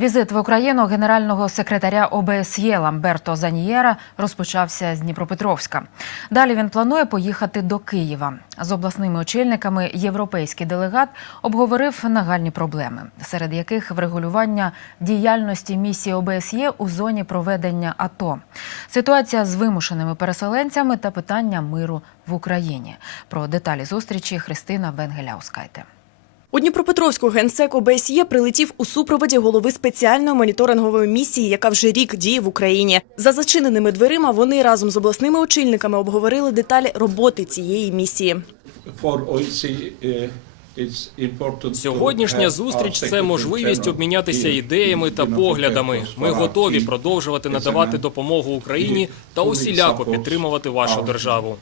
Візит в Україну генерального секретаря ОБСЄ Ламберто Занієра розпочався з Дніпропетровська. Далі він планує поїхати до Києва. З обласними очільниками європейський делегат обговорив нагальні проблеми, серед яких врегулювання діяльності місії ОБСЄ у зоні проведення АТО, ситуація з вимушеними переселенцями та питання миру в Україні. Про деталі зустрічі Христина Венгеляускайте. У Дніпропетровську генсек ОБСЄ прилетів у супроводі голови спеціальної моніторингової місії, яка вже рік діє в Україні. За зачиненими дверима вони разом з обласними очільниками обговорили деталі роботи цієї місії. important to Сьогоднішня зустріч це можливість обмінятися ідеями та поглядами. Ми готові продовжувати надавати допомогу Україні та усіляко підтримувати вашу державу.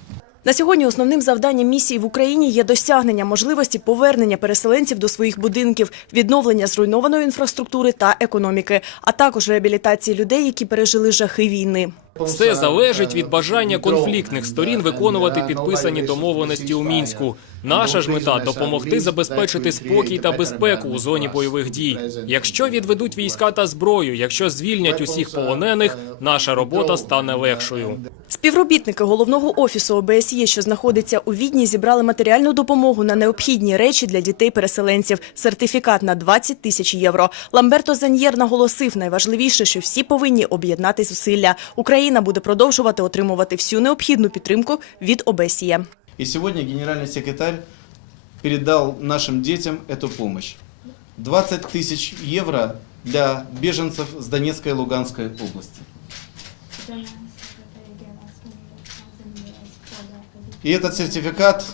На сьогодні основним завданням місії в Україні є досягнення можливості повернення переселенців до своїх будинків, відновлення зруйнованої інфраструктури та економіки, а також реабілітації людей, які пережили жахи війни. Все залежить від бажання конфліктних сторін виконувати підписані домовленості у мінську. Наша ж мета допомогти забезпечити спокій та безпеку у зоні бойових дій. Якщо відведуть війська та зброю, якщо звільнять усіх полонених, наша робота стане легшою. Співробітники головного офісу ОБСЄ, що знаходиться у Відні, зібрали матеріальну допомогу на необхідні речі для дітей-переселенців. Сертифікат на 20 тисяч євро. Ламберто Заньєр наголосив, найважливіше, що всі повинні об'єднати зусилля. Україна буде продовжувати отримувати всю необхідну підтримку від ОБСЄ. И сегодня генеральный секретарь передал нашим детям эту помощь. 20 тысяч евро для беженцев с Донецкой и Луганской области. И этот сертификат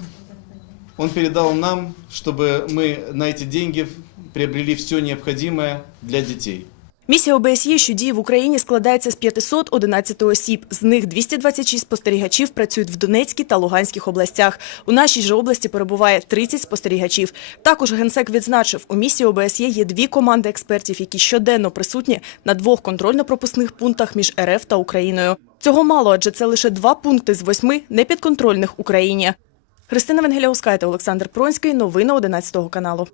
он передал нам, чтобы мы на эти деньги приобрели все необходимое для детей. Місія ОБСЄ, що діє в Україні, складається з 511 осіб. З них 226 спостерігачів працюють в Донецькій та Луганських областях. У нашій же області перебуває 30 спостерігачів. Також генсек відзначив, у місії ОБСЄ є дві команди експертів, які щоденно присутні на двох контрольно-пропускних пунктах між РФ та Україною. Цього мало, адже це лише два пункти з восьми непідконтрольних Україні. Христина Венгеляускайте, Олександр Пронський. Новини 11 каналу.